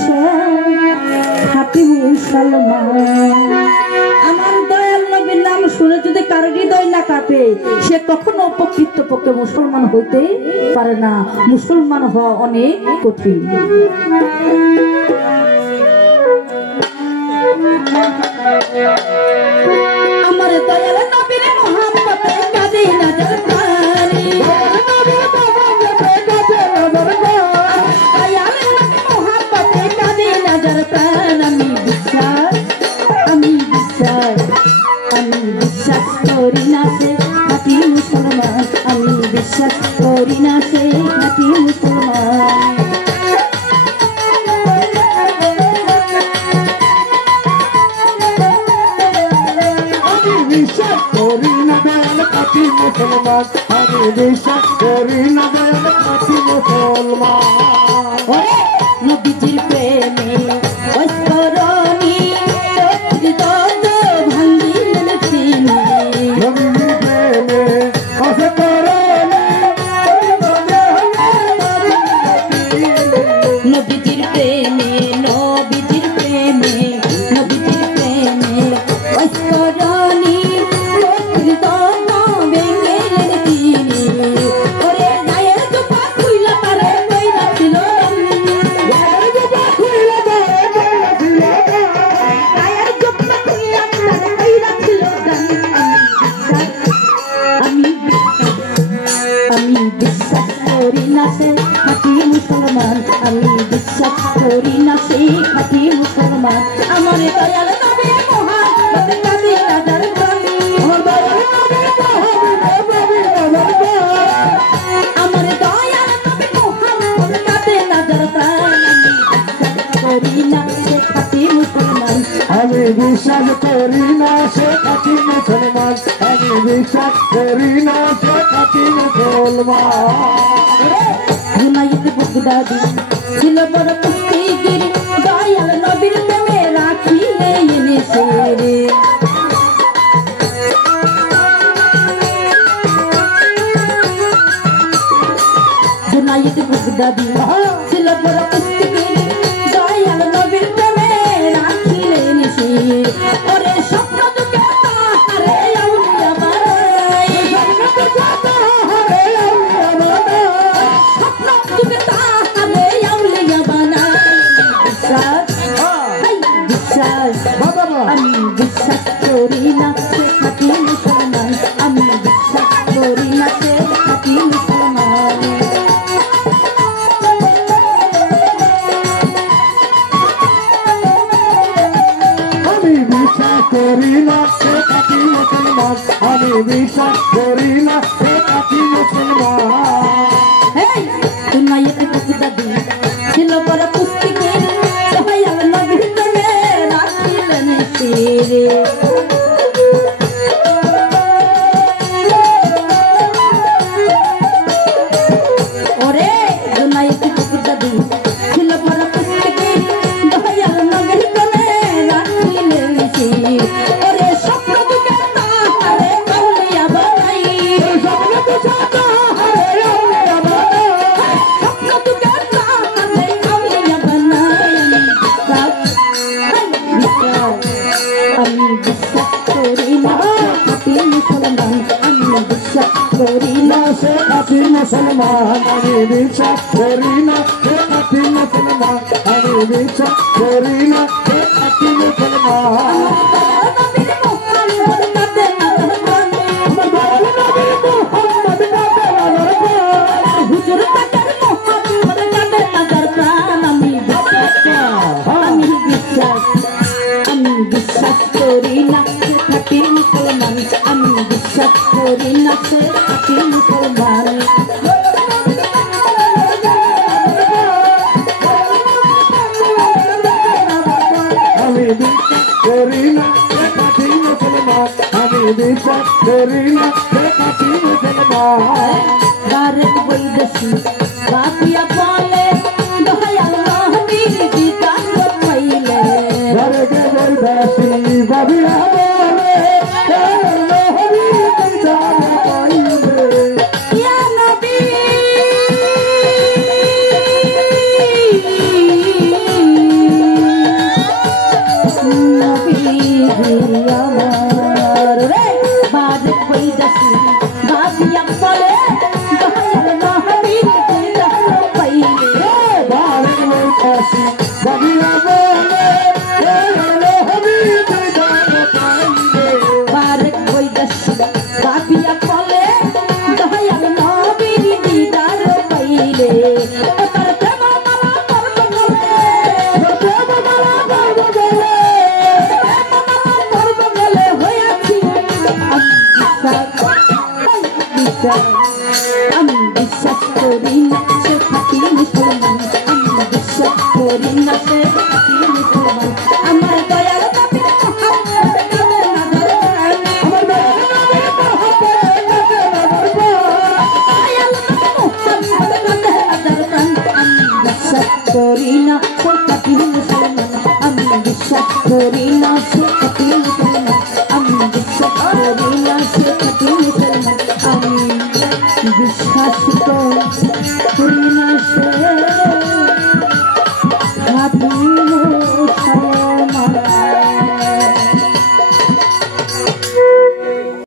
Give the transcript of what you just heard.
সে খাঁটি মুসলমান। আমার দয়াল নবীর নাম শুনে যদি কারো হৃদয় না কাঁপে সে কখনো প্রকৃতপক্ষে মুসলমান হইতে পারে না। মুসলমান হওয়া অনেক কঠিন। আমার দয়াল নবীর মোহাম্মতে কাঁদে নজর পানি, আমি বিশ্বাস করি না সে খাঁটি মুসলমান, আমি বিশ্বাস করি না সে খাঁটি মুসলমান। আমি বিশ্বাস করি না দয়াল খাঁটি মুসলমান, আমি বিশ্বাস করি না দয়াল খাঁটি মুসলমান। নবীজির প্রেমে অস্করণী হৃদয় ভাঙ্গিলেন তিনি, নবীজির প্রেমে অস্করণী নবীজির প্রেমে নবীজির প্রেমে নবীজির প্রেমে অস্করণী হৃদয় ভেঙ্গিলেন তিনি। ওরে গায়ের জুতা খুইলা পারে কইরা ছিল গায়ের জুতা খুইলা পারে কইরা ছিল গায়ের জুতা খুইলা পারে কইরা ছিল। আমি বিশ্বাস করি না সে খাঁটি মুসলমান, আমি বিশ্বাস করি না সে খাঁটি মুসলমান। আমার দয়াল নবী মোহাম্মদ কাঁদে নজর পানি, আমার দয়াল নবী মোহাম্মদ কাঁদে নজর পানি। করি না সে খাঁটি মুসলমান, আমি বিশ্বাস করি না সে খাঁটি মুসলমান, আমি বিশ্বাস করি না সে খাঁটি মুসলমান। জুনাইদ বাগদাদি ছিল বড় কুস্তিগির, দয়াল নবীর প্রেমে রাখিলে এনেছে রে। জুনাইদ বাগদাদি ছিল বড় কুস্তিগির, দয়াল নবীর প্রেমে রাখিলে এনেছে। ওরে স্বপ্ন দুঃখে তাহারে আউলিয়া বানাই, স্বপ্ন দুঃখে তাহারে আউলিয়া বানাই। বিশ্বাস আমি বিশ্বাস করি না সে খাঁটি মুসলমান, আমি বিশ্বাস করি না সে খাঁটি মুসলমান। আমি বিশ্বাস করি না সে খাঁটি মুসলমান, আমি বিশ্বাস করি না সে খাঁটি মুসলমান। জুনাইদ বাগদাদি ছিল বড় কুস্তিগির, দয়াল নবীর প্রেমে রাখিলেন রে। ওরে জুনাইদ বাগদাদি ছিল বড় কুস্তিগির, দয়াল নবীর প্রেমে রাখিলেন রে। ওরে স্বপ্ন দুঃখে তাহারে আউলিয়া বানাই, স্বপ্ন দুঃখে তাহারে আউলিয়া বানাই, স্বপ্ন দুঃখে তাহারে আউলিয়া বানাই। আমি বিশ্বাস করি না খাঁটি মুসলমান, আমি বিশ্বাস করি না সে খাঁটি মুসলমান, আমি বিশ্বাস করি না সে খাঁটি মুসলমান, আমি বিশ্বাস করি না সে খাঁটি মুসলমান। নবীর মোহাম্মদ কাঁদে নজর পানি, আমার দয়াল নবী মুহাম্মদ কাঁদে নজর পানি, হুজুর পাকের মোহাম্মদ কাঁদে নজর প্রাণ। আমি বিশ্বাস করি না সে খাঁটি মুসলমান, আমি বিশ্বাস করি না সে খাঁটি মুসলমান। আমি বিশ্বাস করি না সে খাঁটি মুসলমান, আমি বিশ্বাস করি না সে খাঁটি মুসলমান। বারেক বৈদেশি বাপিয়া বলে দয়াল নবীর দিদার পাইলে, বারেক বৈদেশি বাপিয়া বলে দয়াল নবীর দিদার পাইলে। ইয়া নবী বিশ্বাসী কবিরা বলে বারেক বৈদাসী পাপিয়া বলে দয়াল নবীর দিদার পাইলে এবার প্রেমমালা করব গলে হয়েছি আমি বিশ্বাস করি না সে খাঁটি মুসলমান আমি বিশ্বাস করি না সে খাঁটি মুসলমান আমার দয়াল নবীর মোহাম্মদ কাঁদে না দরবান আমার দয়াল নবীর মোহাম্মদ কাঁদে না দরবান আমি বিশ্বাস করি না সে খাঁটি মুসলমান আমি বিশ্বাস করি না সে খাঁটি মুসলমান আমি বিশ্বাস করি না সে খাঁটি মুসলমান আমি বিশ্বাস করি না সে খাঁটি